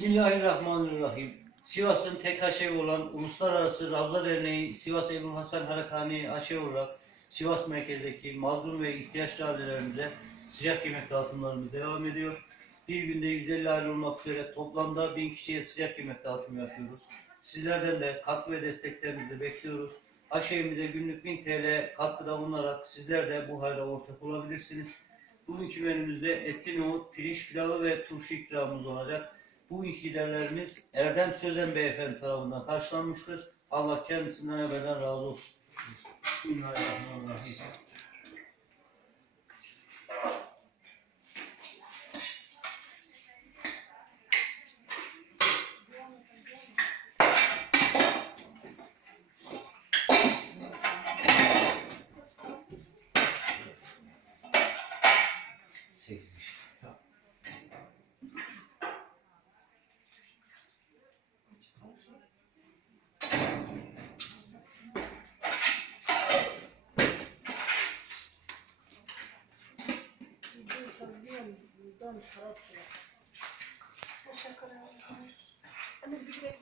Bismillahirrahmanirrahim. Sivas'ın tek haşevi olan Uluslararası Ravza Derneği Sivas Ebu Hasan Harakani haşevi olarak Sivas merkezdeki mazlum ve ihtiyaçlı ailelerimize sıcak yemek dağıtımlarımız devam ediyor. Bir günde 150 aile olmak üzere toplamda 1000 kişiye sıcak yemek dağıtımı yapıyoruz. Sizlerden de katkı ve desteklerinizi bekliyoruz. Aşevimize günlük 1000 TL katkıda bulunarak sizler de bu hayra ortak olabilirsiniz. Bugünkü menümüzde etli nohut, pirinç pilavı ve turşu ikramımız olacak. Bu ilk liderlerimiz Erdem Sözen Beyefendi tarafından karşılanmıştır. Allah kendisinden ebeden razı olsun. Bismillahirrahmanirrahim. Sekiz kişi. Teşekkür ederim. Anne bir de